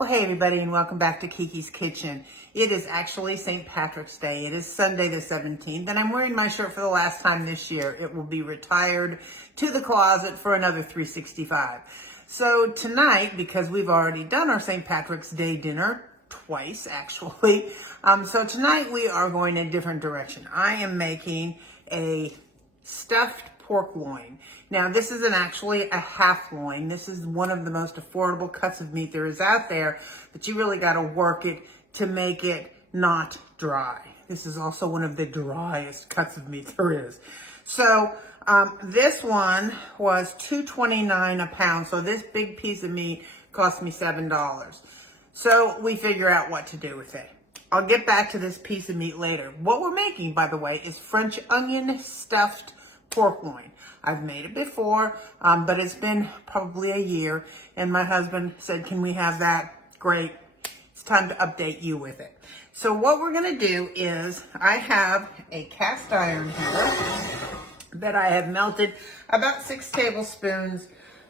Well, hey everybody, and welcome back to Kiki's Kitchen. It is actually St. Patrick's Day. It is Sunday the 17th, and I'm wearing my shirt for the last time this year. It will be retired to the closet for another 365. So tonight, because we've already done our St. Patrick's Day dinner, twice actually, so tonight we are going in a different direction. I am making a stuffed pork loin. Now, this isn't actually a half loin. This is one of the most affordable cuts of meat there is out there, but you really got to work it to make it not dry. This is also one of the driest cuts of meat there is. So this one was $2.29 a pound. So this big piece of meat cost me $7. So we figure out what to do with it. I'll get back to this piece of meat later. What we're making, by the way, is French onion stuffed pork loin. I've made it before, but it's been probably a year, and my husband said, can we have that? Great. It's time to update you with it. So what we're going to do is I have a cast iron here that I have melted about 6 tablespoons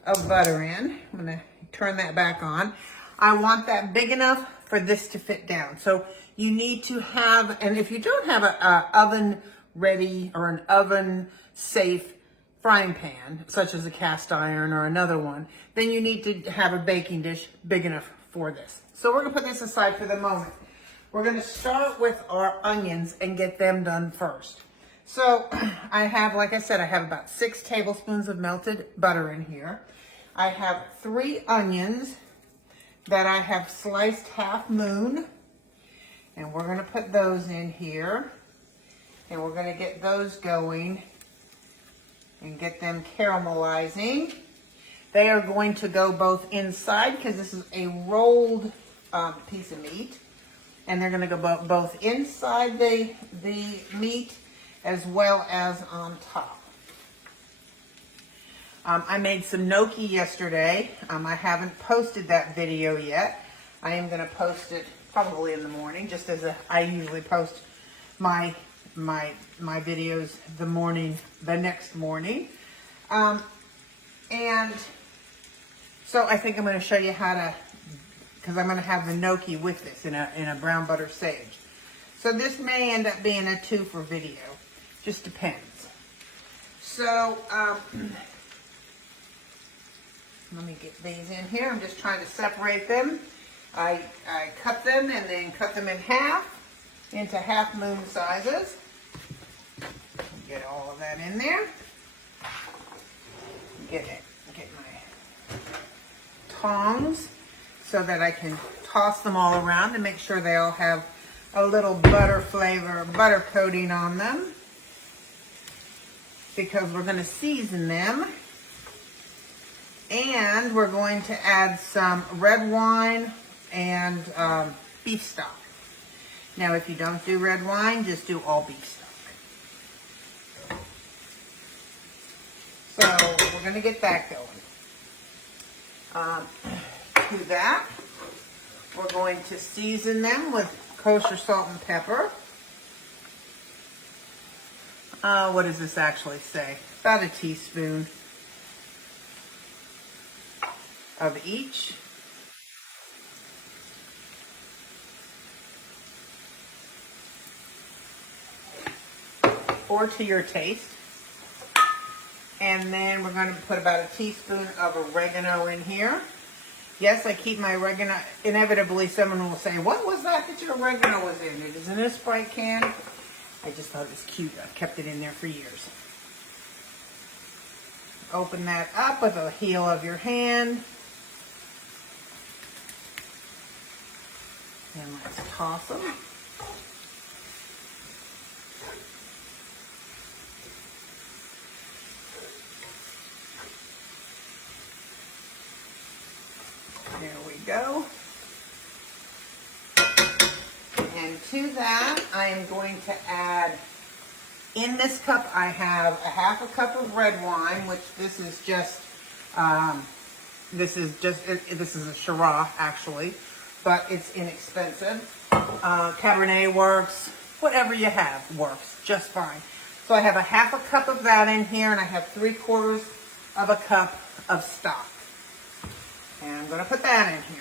of butter in. I'm going to turn that back on. I want that big enough for this to fit down. So you need to have, and if you don't have an oven ready or an oven safe frying pan, such as a cast iron or another one, then you need to have a baking dish big enough for this. So we're gonna put this aside for the moment. We're gonna start with our onions and get them done first. So I have, like I said, I have about 6 tablespoons of melted butter in here. I have 3 onions that I have sliced half moon, and we're gonna put those in here, and we're gonna get those going and get them caramelizing. They are going to go both inside, because this is a rolled piece of meat, and they're going to go both inside the meat as well as on top. I made some gnocchi yesterday. I haven't posted that video yet. I am going to post it probably in the morning, just as I usually post my videos the next morning. And so I think I'm going to show you how to, because I'm going to have the gnocchi with this in a brown butter sage. So this may end up being a 2 for video, just depends. So let me get these in here. I'm just trying to separate them. I cut them and then cut them in half into half moon sizes. Get all of that in there. Get my tongs so that I can toss them all around and make sure they all have a little butter flavor, butter coating on them, because we're going to season them. And we're going to add some red wine and beef stock. Now, if you don't do red wine, just do all beef stock. So we're going to get that going. To that, we're going to season them with kosher salt and pepper. What does this actually say? About a teaspoon of each. Or to your taste. And then we're going to put about a teaspoon of oregano in here. Yes, I keep my oregano. Inevitably, someone will say, what was that your oregano was in? It is in a Sprite can. I just thought it was cute. I've kept it in there for years. Open that up with the heel of your hand. And let's toss them. There we go. And to that, I am going to add, in this cup, I have a half a cup of red wine, which this is a Shiraz actually, but it's inexpensive. Cabernet works, whatever you have works just fine. So I have a half a cup of that in here, and I have 3/4 of a cup of stock. And I'm going to put that in here.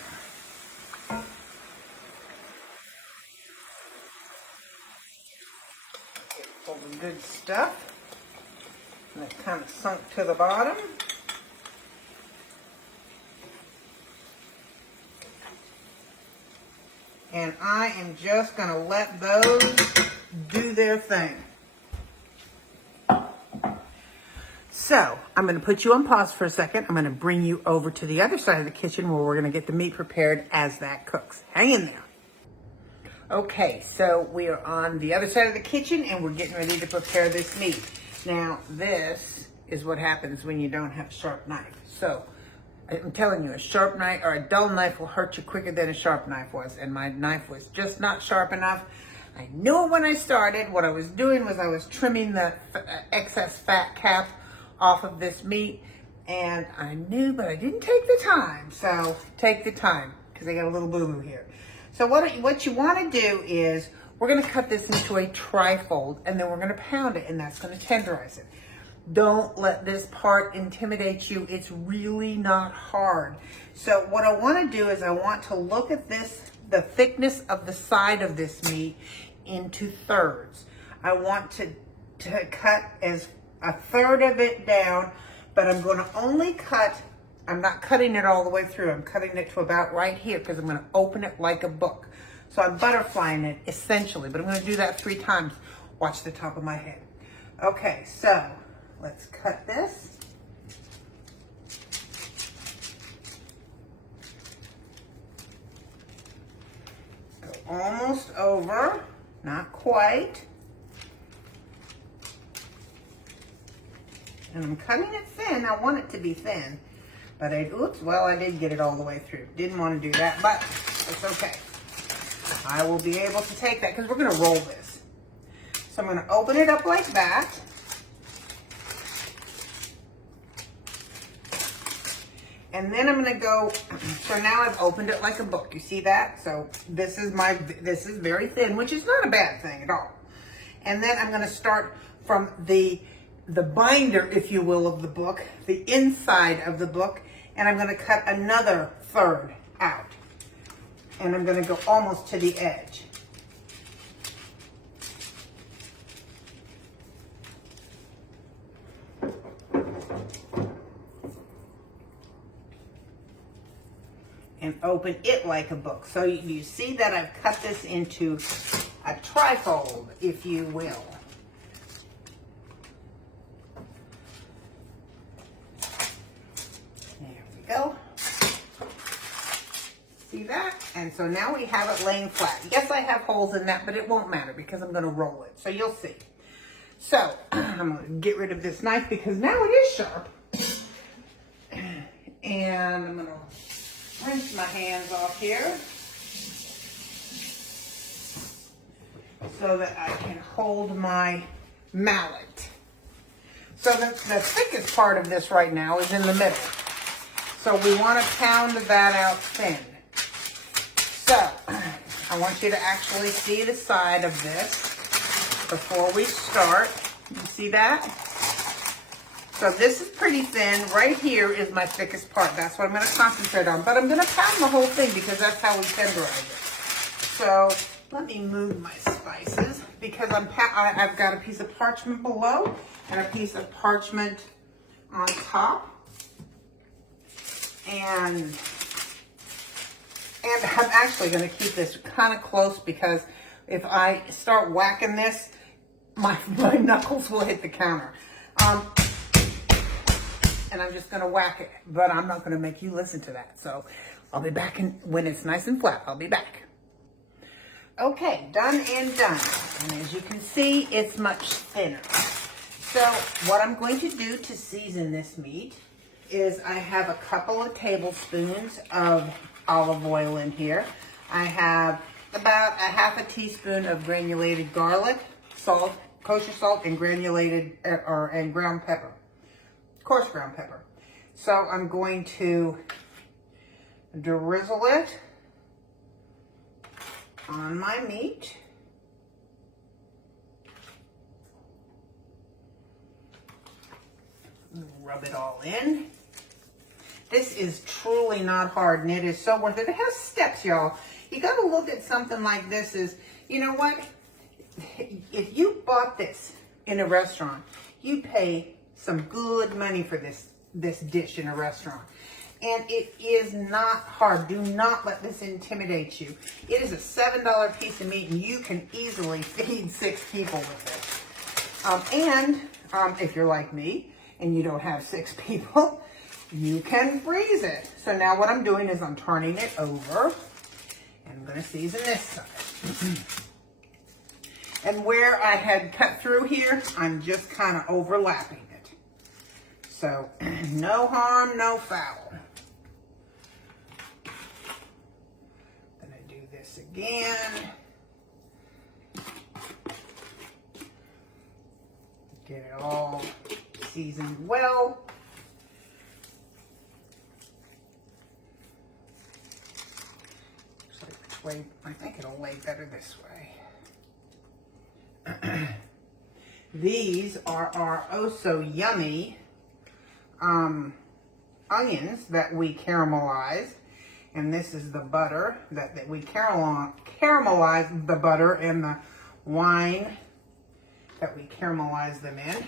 good stuff. And it kind of sunk to the bottom. And I am just going to let those do their thing. So, I'm going to put you on pause for a second. I'm going to bring you over to the other side of the kitchen where we're going to get the meat prepared as that cooks. Hang in there. Okay, so we are on the other side of the kitchen and we're getting ready to prepare this meat. Now, this is what happens when you don't have a sharp knife. So, I'm telling you, a sharp knife or a dull knife will hurt you quicker than a sharp knife was. And my knife was just not sharp enough. I knew when I started. What I was doing was I was trimming the excess fat cap off of this meat. And I knew, but I didn't take the time. So take the time because I got a little boo-boo here. So what you want to do is we're going to cut this into a trifold and then we're going to pound it and that's going to tenderize it. Don't let this part intimidate you. It's really not hard. So what I want to do is I want to look at this, the thickness of the side of this meat into thirds. I want to cut as a third of it down, but I'm going to only cut, I'm not cutting it all the way through. I'm cutting it to about right here because I'm going to open it like a book. So I'm butterflying it essentially, but I'm going to do that 3 times. Watch the top of my head. Okay, so let's cut this. Go almost over, not quite. And I'm cutting it thin. I want it to be thin. But I did get it all the way through. Didn't want to do that, but it's okay. I will be able to take that because we're going to roll this. So I'm going to open it up like that. And then I'm going to go, so now I've opened it like a book. You see that? So this is very thin, which is not a bad thing at all. And then I'm going to start from the binder, if you will, of the book, the inside of the book, and I'm going to cut another third out. And I'm going to go almost to the edge. And open it like a book. So you see that I've cut this into a trifold, if you will. There we go. See that? And so now we have it laying flat. Yes, I have holes in that, but it won't matter because I'm going to roll it. So you'll see. So I'm going to get rid of this knife because now it is sharp. And I'm going to rinse my hands off here so that I can hold my mallet. So the thickest part of this right now is in the middle. So we want to pound that out thin. So I want you to actually see the side of this before we start. You see that? So this is pretty thin. Right here is my thickest part. That's what I'm going to concentrate on. But I'm going to pound the whole thing because that's how we tenderize it. So let me move my spices because I've got a piece of parchment below and a piece of parchment on top. And I'm actually going to keep this kind of close because if I start whacking this, my knuckles will hit the counter. And I'm just going to whack it, but I'm not going to make you listen to that. So I'll be back when it's nice and flat. I'll be back. Okay, done and done. And as you can see, it's much thinner. So what I'm going to do to season this meat is I have a couple of tablespoons of olive oil in here. I have about a half a teaspoon of granulated garlic, salt, kosher salt, and granulated and ground pepper. Coarse ground pepper. So I'm going to drizzle it on my meat. Rub it all in. This is truly not hard and it is so worth it. It has steps, y'all. You got to look at something like this as, you know what? If you bought this in a restaurant. You pay some good money for this dish in a restaurant. And it is not hard. Do not let this intimidate you. It is a $7 piece of meat, and you can easily feed 6 people with it. If you're like me and you don't have 6 people, you can freeze it. So now what I'm doing is I'm turning it over, and I'm going to season this side. And where I had cut through here, I'm just kind of overlapping it. So no harm, no foul. Gonna do this again. Get it all seasoned well. Which way? I think it'll lay better this way. These are our oh so yummy onions that we caramelized, and this is the butter that we caramelized the butter and the wine that we caramelized them in.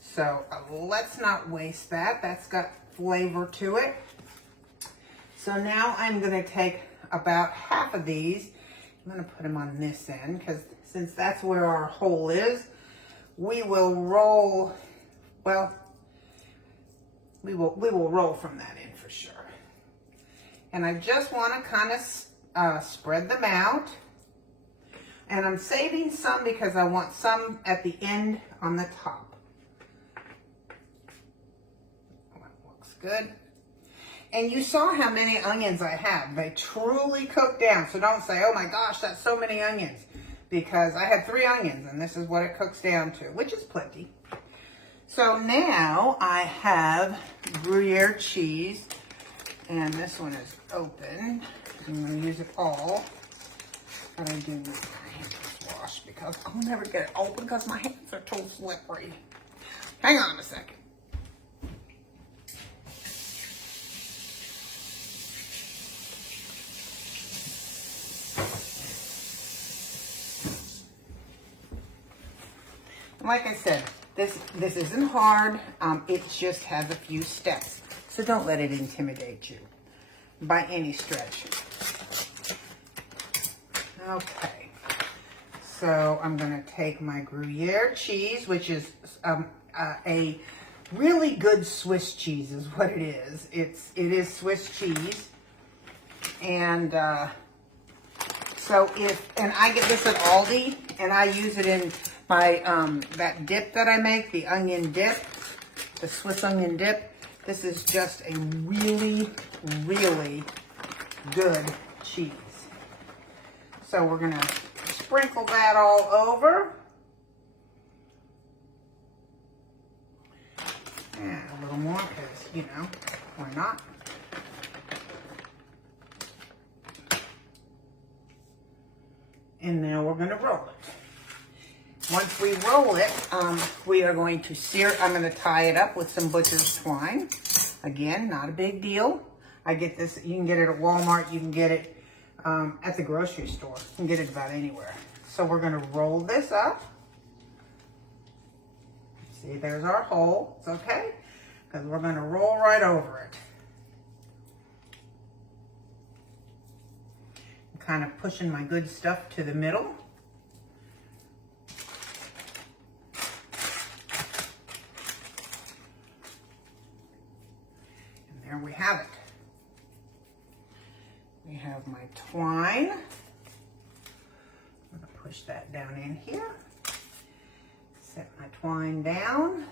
So let's not waste that. That's got flavor to it. So now I'm going to take about half of these. I'm going to put them on this end because since that's where our hole is, we will roll, well, we will roll from that end for sure. And I just want to kind of spread them out. And I'm saving some because I want some at the end on the top. That looks good. And you saw how many onions I have. They truly cook down. So don't say, oh my gosh, that's so many onions. Because I had 3 onions and this is what it cooks down to, which is plenty. So now I have Gruyere cheese, and this one is open. I'm going to use it all. But I do need my hands washed because I'll never get it open because my hands are too slippery. Hang on a second. Like I said, this isn't hard. It just has a few steps. So don't let it intimidate you by any stretch. Okay. So I'm going to take my Gruyere cheese, which is a really good Swiss cheese is what it is. It is Swiss cheese. And and I get this at Aldi, and I use it in my, that dip that I make, the onion dip, the Swiss onion dip. This is just a really, really good cheese. So we're gonna sprinkle that all over. And a little more because, you know, why not? And now we're gonna roll it. Once we roll it, we are going to sear. I'm going to tie it up with some butcher's twine. Again, not a big deal. I get this. You can get it at Walmart. You can get it at the grocery store. You can get it about anywhere. So we're going to roll this up. See, there's our hole. It's okay because we're going to roll right over it. I'm kind of pushing my good stuff to the middle. There we have it. We have my twine. I'm going to push that down in here. Set my twine down.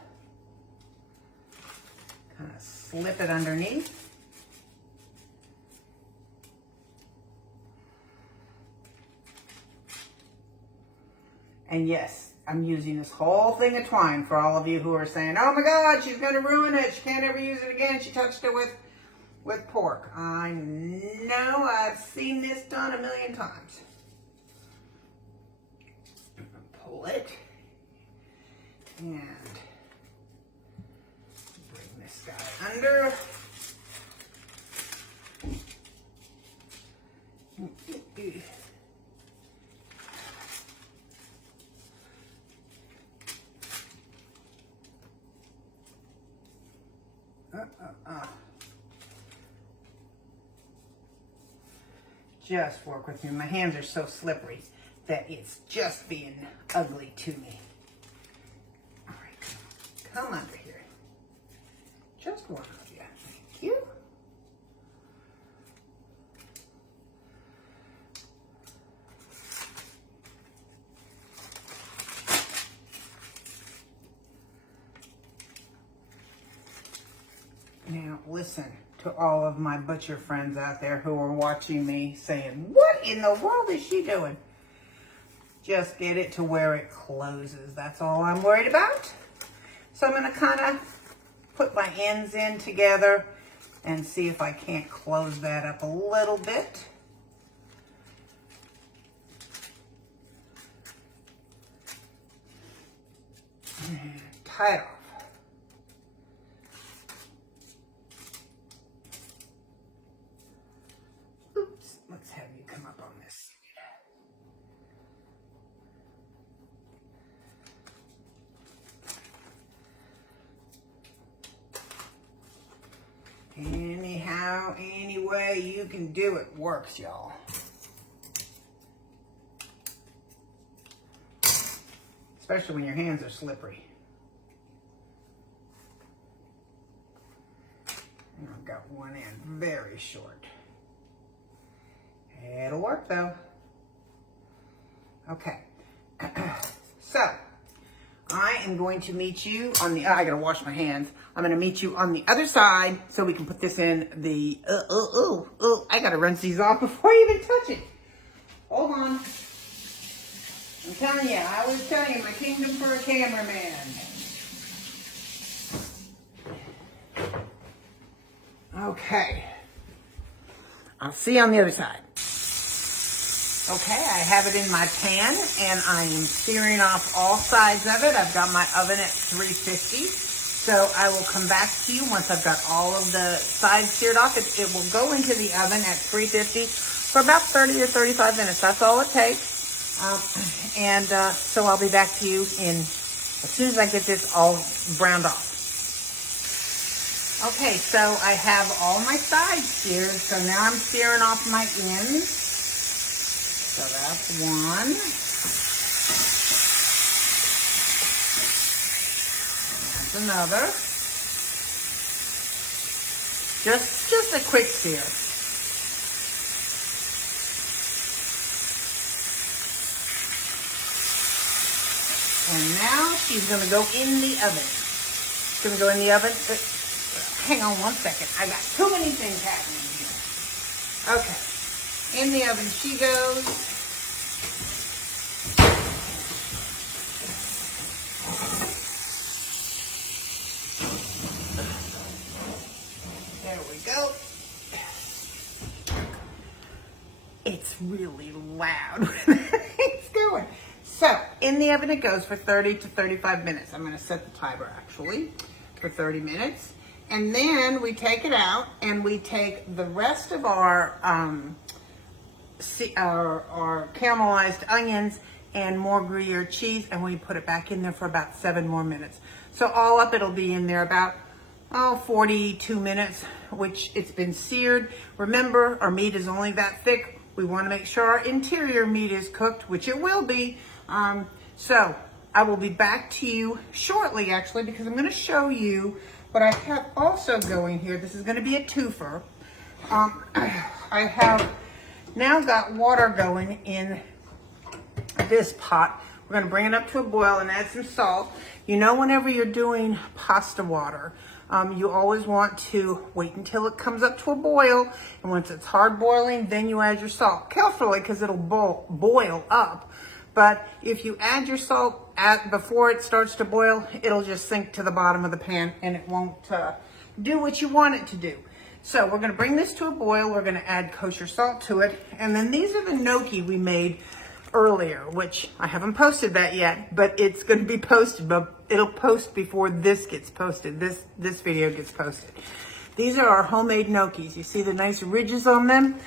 Kind of slip it underneath. And yes, I'm using this whole thing of twine for all of you who are saying, oh my God, she's going to ruin it. She can't ever use it again. She touched it with pork. I know, I've seen this done a million times. Pull it. And bring this guy under. just work with me. My hands are so slippery that it's just being ugly to me. All right, come under here. Just one of you. Thank you. Now, listen to all of my butcher friends out there who are watching me saying, what in the world is she doing? Just get it to where it closes. That's all I'm worried about. So I'm going to kind of put my ends in together and see if I can't close that up a little bit. And tie it off. Oops, let's have you come up on this. Anyhow, any way you can do it works, y'all. Especially when your hands are slippery. And I've got one end very short. It'll work though. Okay. So, I am going to meet you on the, I gotta wash my hands. I'm gonna meet you on the other side so we can put this in the, I gotta rinse these off before I even touch it. Hold on. I'm telling you, I was telling you, my kingdom for a cameraman. Okay. I'll see you on the other side. Okay, I have it in my pan and I am searing off all sides of it. I've got my oven at 350. So I will come back to you once I've got all of the sides seared off. It will go into the oven at 350 for about 30 or 35 minutes. That's all it takes. So I'll be back to you as soon as I get this all browned off. Okay, so I have all my sides seared. So now I'm searing off my ends. So that's one. That's another. Just a quick sear. And now she's going to go in the oven. She's going to go in the oven. Hang on one second. I got too many things happening here. Okay. In the oven she goes. There we go. It's really loud when it's going. So, in the oven it goes for 30 to 35 minutes. I'm going to set the timer actually for 30 minutes. And then we take it out and we take the rest of our caramelized onions and more Gruyere cheese and we put it back in there for about 7 more minutes. So all up it'll be in there about 42 minutes, which it's been seared. Remember, our meat is only that thick. We want to make sure our interior meat is cooked, which it will be. So I will be back to you shortly actually, because I'm going to show you what I have also going here. This is going to be a twofer. I have now got water going in this pot. We're going to bring it up to a boil and add some salt. You know, whenever you're doing pasta water, you always want to wait until it comes up to a boil. And once it's hard boiling, then you add your salt. Carefully, because it'll boil up. But if you add your salt before it starts to boil, it'll just sink to the bottom of the pan and it won't do what you want it to do. So we're going to bring this to a boil. We're going to add kosher salt to it. And then these are the gnocchi we made earlier, which I haven't posted that yet, but it's going to be posted. But it'll post before this gets posted. This video gets posted. These are our homemade gnocchis. You see the nice ridges on them?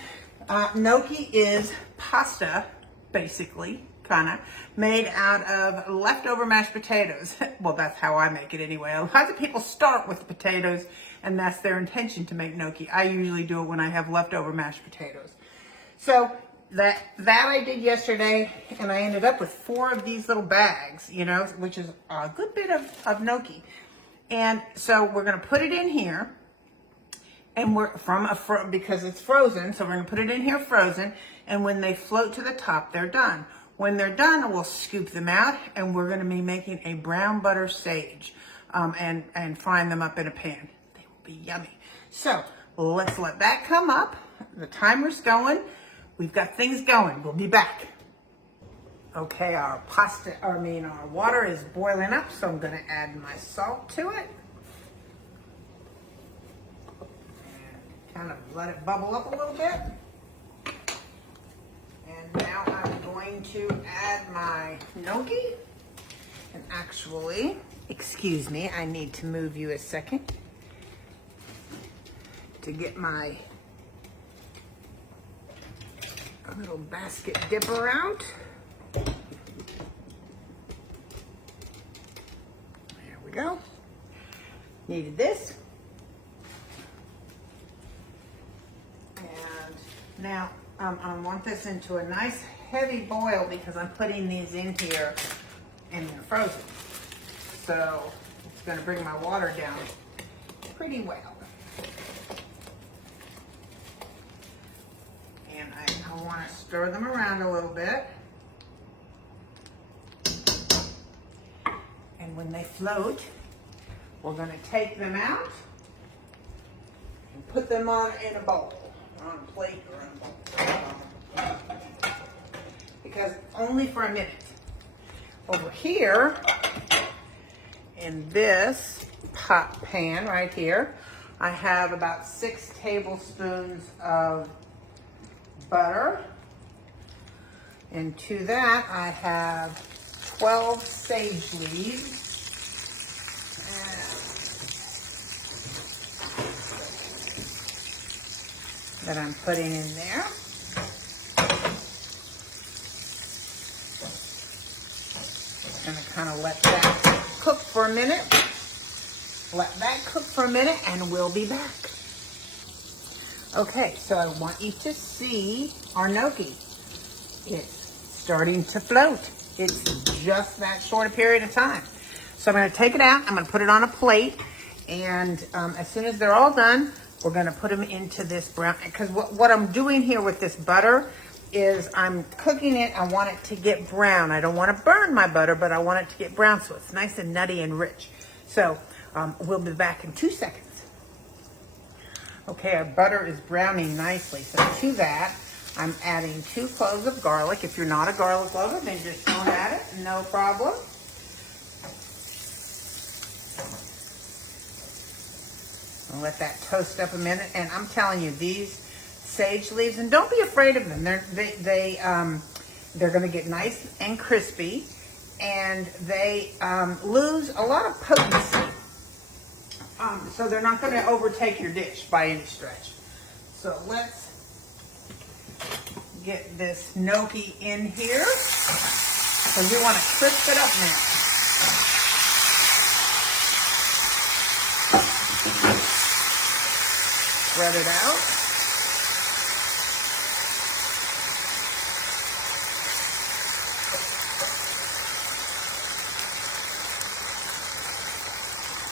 Gnocchi is pasta, basically, kind of, made out of leftover mashed potatoes. Well, that's how I make it anyway. A lot of people start with potatoes, and that's their intention to make gnocchi. I usually do it when I have leftover mashed potatoes. So that I did yesterday, and I ended up with 4 of these little bags, you know, which is a good bit of gnocchi. And so we're gonna put it in here, and we're because it's frozen, so we're gonna put it in here frozen, and when they float to the top, they're done. When they're done, we'll scoop them out, and we're gonna be making a brown butter sage, and frying them up in a pan. They will be yummy. So let's let that come up. The timer's going. We've got things going. We'll be back. Okay, our water is boiling up, so I'm gonna add my salt to it. And kind of let it bubble up a little bit. And now I'm going to add my gnocchi. And actually, excuse me, I need to move you a second to get my little basket dipper out. There we go. Needed this. And now I want this into a nice heavy boil because I'm putting these in here and they're frozen. So it's going to bring my water down pretty well. And I want to stir them around a little bit. And when they float, we're going to take them out and put them in a bowl, or on a plate, or in a bowl. Because only for a minute. Over here, in this pot pan right here, I have about 6 tablespoons of butter. And to that, I have 12 sage leaves. That I'm putting in there. Gonna kind of let that cook for a minute. Let that cook for a minute and we'll be back. Okay, so I want you to see our gnocchi. It's starting to float. It's just that short a period of time. So I'm gonna take it out, I'm gonna put it on a plate, and as soon as they're all done, we're gonna put them into this brown, because what I'm doing here with this butter is I'm cooking it, I want it to get brown. I don't wanna burn my butter, but I want it to get brown so it's nice and nutty and rich. So we'll be back in 2 seconds. Okay, our butter is browning nicely. So to that, I'm adding 2 cloves of garlic. If you're not a garlic lover, then just don't add it, no problem. I'll let that toast up a minute. And I'm telling you, these sage leaves, and don't be afraid of them. They're gonna get nice and crispy, and they lose a lot of potency. So they're not gonna overtake your dish by any stretch. So let's get this gnocchi in here, because we wanna crisp it up now. Spread it out.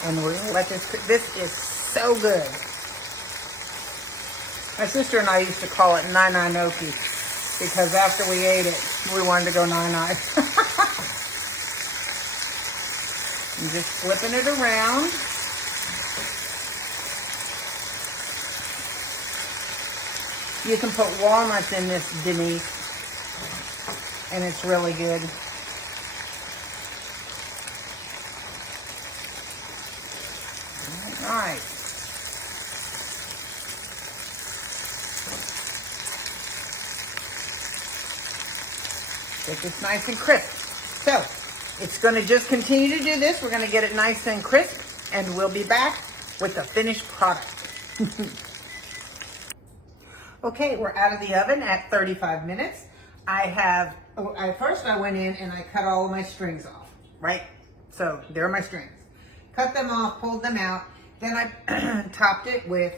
And we're gonna let this is so good. My sister and I used to call it nine gnocchi, because after we ate it, we wanted to go nine. I'm just flipping it around. You can put walnuts in this, Denise, and it's really good. All right. Get this nice and crisp. So, it's going to just continue to do this. We're going to get it nice and crisp, and we'll be back with the finished product. Okay, we're out of the oven at 35 minutes. First I went in and I cut all of my strings off, right? So there are my strings. Cut them off, pulled them out. Then I topped it with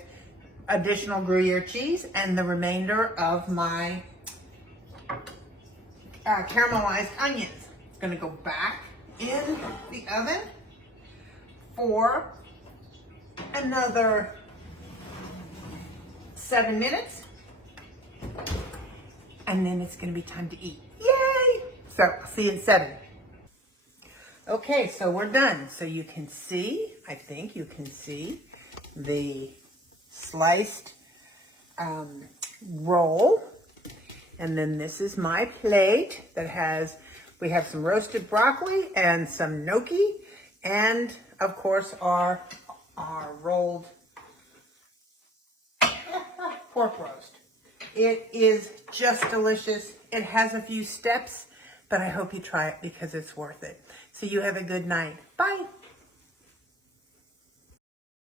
additional Gruyere cheese and the remainder of my caramelized onions. It's going to go back in the oven for another 7 minutes. And then it's going to be time to eat. Yay! So I'll see you in 7. Okay, so we're done. So you can see, I think you can see the sliced roll. And then this is my plate that has, we have some roasted broccoli and some gnocchi. And of course our rolled pork roast. It is just delicious. It has a few steps, but I hope you try it because it's worth it. So you have a good night. Bye.